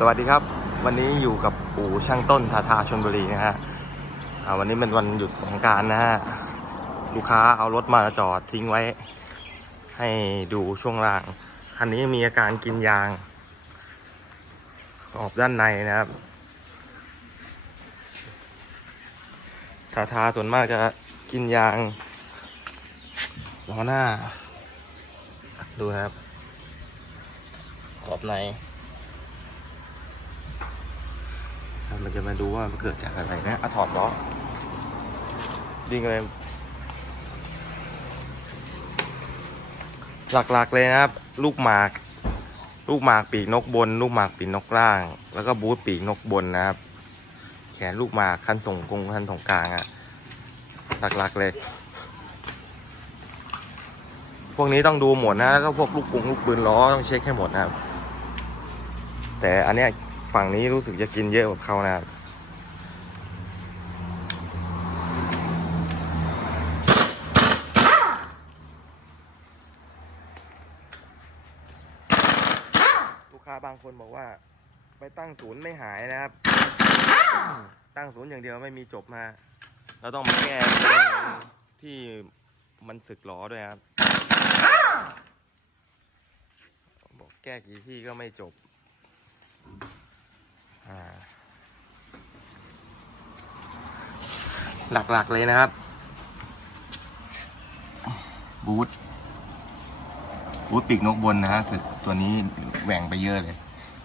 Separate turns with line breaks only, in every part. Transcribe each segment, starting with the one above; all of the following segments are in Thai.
สวัสดีครับ วันนี้อยู่กับอู่ช่างต้นทาทาชนบุรีนะฮะวันนี้เป็นวันหยุดสงการนะฮะลูกค้าเอารถมาจอดทิ้งไว้ ให้ดูช่วงล่าง คันนี้มีอาการกินยางขอบด้านในนะครับทาทาส่วนมากจะกินยางล้อหน้า ดูนะครับ ขอบใน มันจะมาดูว่ามันเกิดจากอะไรนะอะถอดล้อดิ้งเลยหลักๆเลยนะครับ ลูกหมาก ลูกหมากปีกนกบน ลูกหมากปีกนกล่าง แล้วก็บูทปีกนกบนนะครับ แขนลูกหมากคันส่งกงคันส่งกลางอะหลักๆเลย พวกนี้ต้องดูหมดนะ แล้วก็พวกลูกปุงลูกปืนล้อต้องเช็คให้หมดนะครับ แต่อันเนี้ย ฝั่งนี้รู้สึกจะกินเยอะกว่าเขานะครับลูกค้าบางคนบอกว่า ไปตั้งศูนย์ไม่หายนะครับ ตั้งศูนย์อย่างเดียวไม่มีจบมา เราต้องมาแก้ที่มันสึกล้อด้วยครับ บอกแก้กี่ที่ก็ไม่จบ หลักๆเลยนะครับ บูทบูทปีกนกบนนะฮะสึกตัวนี้แหว่งไปเยอะเลย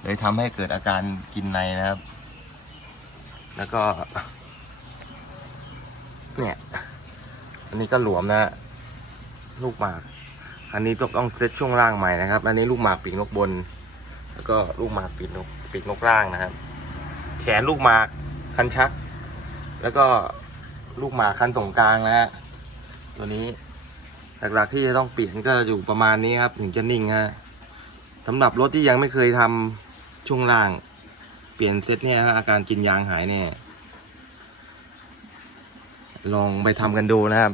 เลยทำให้เกิดอาการกินในนะครับ แล้วก็ เนี่ย อันนี้ก็หลวมนะ ลูกหมาก อันนี้ต้องเซตช่วงล่างใหม่นะครับ อันนี้ลูกหมากปีกนกบน แล้วก็ลูกหมากปีกนกปีกนกล่างนะครับ แขนลูกหมากคันชัก แล้วก็ลูกหมากคันส่งกลางนะฮะตัวนี้หลักๆที่จะต้องเปลี่ยนก็อยู่ประมาณนี้ครับ ถึงจะนิ่งฮะสำหรับรถที่ยังไม่เคยทำช่วงล่าง เปลี่ยนเซตเนี่ยฮะอาการกินยางหายเนี่ย ลองไปทำกันดูนะครับ